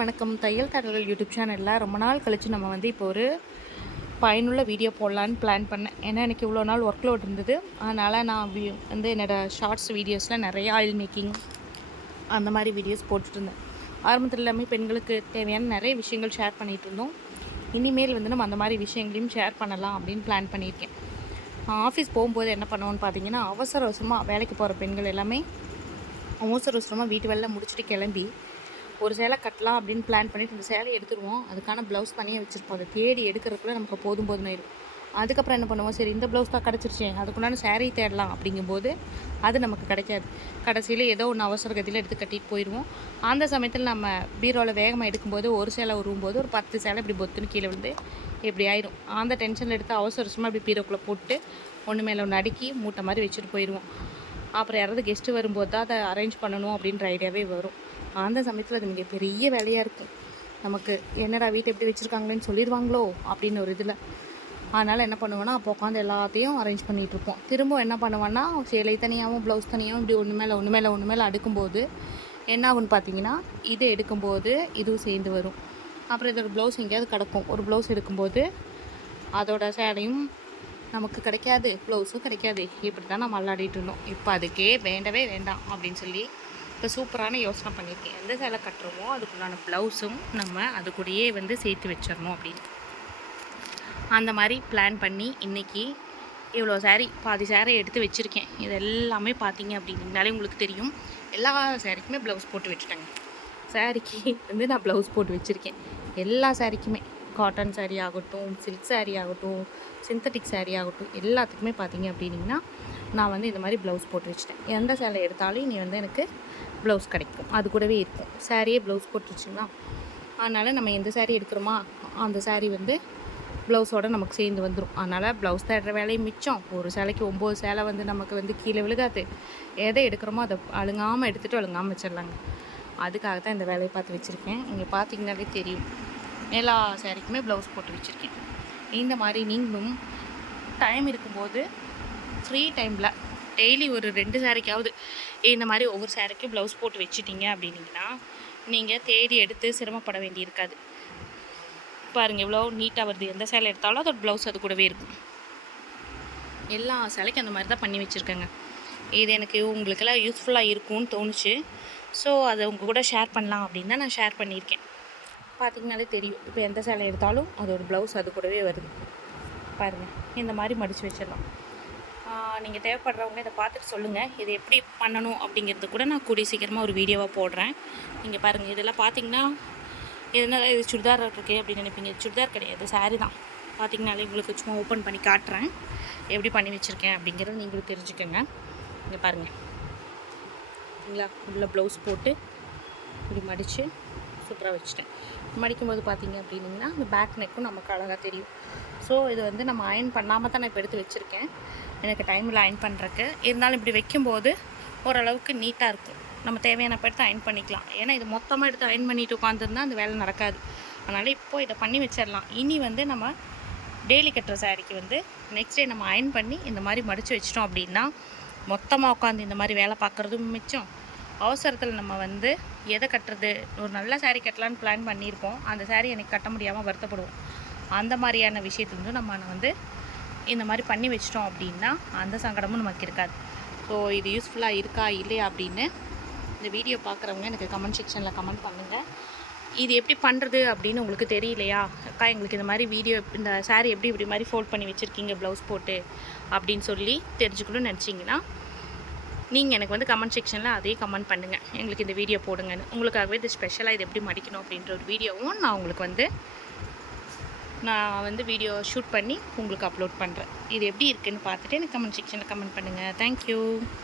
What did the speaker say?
வணக்கம். தையல் தடல்கள் யூடியூப் சேனலில் ரொம்ப நாள் கழித்து நம்ம வந்து இப்போ ஒரு பயனுள்ள வீடியோ போடலான்னு பிளான் பண்ணேன். ஏன்னா எனக்கு இவ்வளோ நாள் ஒர்க் லோட் இருந்தது. அதனால் நான் வந்து என்னோடய ஷார்ட்ஸ் வீடியோஸில் நிறைய ஆயில் மேக்கிங் அந்த மாதிரி வீடியோஸ் போட்டுட்டு இருந்தேன். ஆரம்பத்தில் எல்லாமே பெண்களுக்கு தேவையான நிறைய விஷயங்கள் ஷேர் பண்ணிகிட்டு இருந்தோம். இனிமேல் வந்து நம்ம அந்த மாதிரி விஷயங்களையும் ஷேர் பண்ணலாம் அப்படின்னு பிளான் பண்ணியிருக்கேன். ஆஃபீஸ் போகும்போது என்ன பண்ணுவோன்னு பார்த்தீங்கன்னா அவசர அவசரமாக வேலைக்கு போகிற பெண்கள் எல்லாமே அவசர அவசரமாக வீட்டு வேலை முடிச்சுட்டு கிளம்பி ஒரு சேலை கட்டலாம் அப்படின்னு பிளான் பண்ணிட்டு இந்த சேலையை எடுத்துருவோம். அதுக்கான ப்ளவுஸ் தனியாக வச்சுருப்போம். அதை தேடி எடுக்கிறதுக்குள்ள நமக்கு போதும் போதும் ஆயிடும் அதுக்கப்புறம் என்ன பண்ணுவோம்? சரி இந்த ப்ளவுஸ் தான் கிடச்சிருச்சு அதுக்குண்டான சேரீ தேடலாம் அப்படிங்கும்போது அது நமக்கு கிடைக்காது. கடைசியில் ஏதோ ஒன்று அவசர கதியில் எடுத்து கட்டிட்டு போயிடுவோம் அந்த சமயத்தில் நம்ம பீரோவில் வேகமாக எடுக்கும்போது ஒரு சேலை உருவும்போது ஒரு பத்து சேலை இப்படி பொத்துன்னு கீழே விழுந்து இப்படி ஆயிடும் அந்த டென்ஷனில் எடுத்து அவசர அவசரமாக இப்படி பீரோக்குள்ளே போட்டு ஒன்று மேலே ஒன்று அடுக்கி மூட்டை மாதிரி வச்சுட்டு போயிடுவோம் அப்புறம் யாராவது கெஸ்ட்டு வரும்போது தான் அதை அரேஞ்ச் பண்ணணும் அப்படின்ற ஐடியாவே வரும். அந்த சமயத்தில் அது மிக பெரிய வேலையாக இருக்கும். நமக்கு என்னடா வீட்டை எப்படி வச்சுருக்காங்களேன்னு சொல்லிடுவாங்களோ அப்படின்னு ஒரு இதில். அதனால் என்ன பண்ணுவேன்னா அப்போ உட்காந்து எல்லாத்தையும் அரேஞ்ச் பண்ணிகிட்ருப்போம் திரும்ப என்ன பண்ணுவேன்னா சேலை தனியாகவும் ப்ளவுஸ் தனியாகவும் இப்படி ஒன்று மேலே ஒன்று மேலே ஒன்று மேலே அடுக்கும்போது என்ன ஆகும்னு பார்த்தீங்கன்னா இது எடுக்கும்போது இதுவும் சேர்ந்து வரும். அப்புறம் இதோட ப்ளவுஸ் எங்கேயாவது கிடக்கும். ஒரு ப்ளவுஸ் எடுக்கும்போது அதோட சேலையும் நமக்கு கிடைக்காது ப்ளவுஸும் கிடைக்காது. இப்படி தான் நம்ம விளாடிட்டு இருந்தோம். இப்போ அதுக்கே வேண்டவே வேண்டாம் அப்படின்னு சொல்லி இப்போ சூப்பரான யோசனை பண்ணியிருக்கேன். எந்த சேலை கட்டுறோமோ அதுக்குள்ளான ப்ளவுஸும் நம்ம அது கூடயே வந்து சேர்த்து வச்சிடணும் அப்படின்னு. அந்த மாதிரி பிளான் பண்ணி இன்றைக்கி இவ்வளோ சேரீ பாதி சேரீ எடுத்து வச்சுருக்கேன். இது எல்லாமே பார்த்தீங்க அப்படின்னாலே உங்களுக்கு தெரியும். எல்லா சேரீக்குமே ப்ளவுஸ் போட்டு வச்சுட்டேங்க சாரிக்கு வந்து நான் ப்ளவுஸ் போட்டு வச்சுருக்கேன். எல்லா சேரீக்குமே காட்டன் சேரீ ஆகட்டும் சில்க் சேரீ ஆகட்டும் சிந்தட்டிக் saree ஆகட்டும் எல்லாத்துக்குமே பார்த்தீங்க அப்படின்னீங்கன்னா நான் வந்து இந்த மாதிரி ப்ளவுஸ் போட்டு வச்சுட்டேன். எந்த சேலை எடுத்தாலும் நீ வந்து எனக்கு ப்ளவுஸ் கிடைக்கும். அது கூடவே இருக்கும். சாரியே ப்ளவுஸ் போட்டு வச்சுங்களா? அதனால் நம்ம எந்த சாரீ எடுக்கிறோமா அந்த சாரீ வந்து ப்ளவுஸோட நமக்கு சேர்ந்து வந்துடும் அதனால் ப்ளவுஸ் தேடுற வேலையும் மிச்சம். ஒரு சேலைக்கு ஒம்பது சேலை வந்து நமக்கு வந்து கீழே விழுகாது. எதை எடுக்கிறோமோ அதை அழுங்காமல் எடுத்துகிட்டு அழுங்காமல் வச்சிடலாங்க. அதுக்காக தான் இந்த வேலையை பார்த்து வச்சுருக்கேன். இங்கே பார்த்தீங்கன்னாலே தெரியும். எல்லா சேரீக்குமே ப்ளவுஸ் போட்டு வச்சுருக்கேன். இந்த மாதிரி நீங்களும் டைம் இருக்கும்போது ஃப்ரீ டைமில் டெய்லி ஒரு ரெண்டு சாரிக்காவது இந்த மாதிரி ஒவ்வொரு சாரிக்கும் ப்ளவுஸ் போட்டு வச்சுட்டிங்க அப்படின்னீங்கன்னா நீங்கள் தேடி எடுத்து சிரமப்பட வேண்டியிருக்காது பாருங்கள் எவ்வளோ நீட்டாக வருது. எந்த சேலை எடுத்தாலும் அதோட ப்ளவுஸ் அது கூடவே இருக்கும். எல்லா சேலைக்கும் அந்த மாதிரி தான் பண்ணி வச்சுருக்கேங்க. இது எனக்கு உங்களுக்கெல்லாம் யூஸ்ஃபுல்லாக இருக்கும்னு தோணுச்சு. ஸோ அதை உங்கள் கூட ஷேர் பண்ணலாம் அப்படின்னு நான் ஷேர் பண்ணியிருக்கேன். பார்த்தீங்கனாலே தெரியும். இப்போ எந்த சேலை எடுத்தாலும் அதோட ப்ளவுஸ் அது கூடவே வருது. பாருங்கள் இந்த மாதிரி மடித்து வச்சிடலாம். நீங்கள் தேவைப்படுறவங்க இதை பார்த்துட்டு சொல்லுங்கள் இது எப்படி பண்ணணும் அப்படிங்கிறது கூட நான் கூடிய சீக்கிரமாக ஒரு வீடியோவாக போடுறேன். நீங்கள் பாருங்கள் இதெல்லாம் பார்த்தீங்கன்னா எதனால் இது சுடிதார் இருக்குது அப்படின்னு நினைப்பீங்க. இது சுடிதார் கிடையாது சாரி தான். பார்த்தீங்கனாலே உங்களுக்கு சும்மா ஓப்பன் பண்ணி காட்டுறேன். எப்படி பண்ணி வச்சுருக்கேன் அப்படிங்கிறத நீங்களும் தெரிஞ்சுக்கோங்க. இங்கே பாருங்கள் சரிங்களா உள்ள ப்ளவுஸ் போட்டு இப்படி மடித்து சூப்பராக வச்சுட்டேன். மடிக்கும்போது பார்த்தீங்க அப்படின்னீங்கன்னா அந்த பேக் நெக்கும் நமக்கு அழகாக தெரியும். ஸோ இது வந்து நம்ம அயன் பண்ணாமல் தான் நான் இப்போ எடுத்து வச்சுருக்கேன். எனக்கு டைமில் அயன் பண்ணுறக்கு இருந்தாலும் இப்படி வைக்கும்போது ஓரளவுக்கு நீட்டாக இருக்கும். நம்ம தேவையான எடுத்து அயன் பண்ணிக்கலாம். ஏன்னா இது மொத்தமாக எடுத்து அயன் பண்ணிட்டு உட்காந்துருந்தா அந்த வேலை நடக்காது. அதனால் இப்போ இதை பண்ணி வச்சிடலாம். இனி வந்து நம்ம டெய்லி கட்டுற சாரிக்கு வந்து நெக்ஸ்ட் டே நம்ம அயன் பண்ணி இந்த மாதிரி மடித்து வச்சிட்டோம் அப்படின்னா மொத்தமாக உட்காந்து இந்த மாதிரி வேலை பார்க்குறதும் மிச்சம். அவசரத்தில் நம்ம வந்து எதை கட்டுறது? ஒரு நல்ல சாரீ கட்டலான்னு பிளான் பண்ணியிருப்போம். அந்த saree எனக்கு கட்ட முடியாமல் வருத்தப்படுவோம். அந்த மாதிரியான விஷயத்துலேருந்து நம்ம வந்து இந்த மாதிரி பண்ணி வச்சிட்டோம் அப்படின்னா அந்த சங்கடமும் நமக்கு இருக்காது. ஸோ இது யூஸ்ஃபுல்லாக இருக்கா? இல்லையா? அப்படின்னு இந்த வீடியோ பார்க்குறவங்க எனக்கு கமெண்ட் செக்ஷனில் கமெண்ட் பண்ணுங்கள் இது எப்படி பண்ணுறது அப்படின்னு உங்களுக்கு தெரியலையா? அக்கா எங்களுக்கு இந்த மாதிரி வீடியோ இந்த சாரீ எப்படி இப்படி மாதிரி ஃபோல்ட் பண்ணி வச்சுருக்கீங்க ப்ளவுஸ் போட்டு? அப்படின்னு சொல்லி தெரிஞ்சுக்கணும்னு நினச்சிங்கன்னா நீங்கள் எனக்கு வந்து கமெண்ட் செக்ஷனில் அதே கமெண்ட் பண்ணுங்கள் எங்களுக்கு இந்த வீடியோ போடுங்கன்னு. உங்களுக்காகவே இது ஸ்பெஷலாக இது எப்படி மடிக்கணும் அப்படின்ற ஒரு வீடியோவும் நான் உங்களுக்கு வந்து நான் வந்து வீடியோ ஷூட் பண்ணி உங்களுக்கு அப்லோட் பண்ணுறேன் இது எப்படி இருக்குதுன்னு பார்த்துட்டு எனக்கு கமெண்ட் செக்ஷனில் கமெண்ட் பண்ணுங்கள் தேங்க்யூ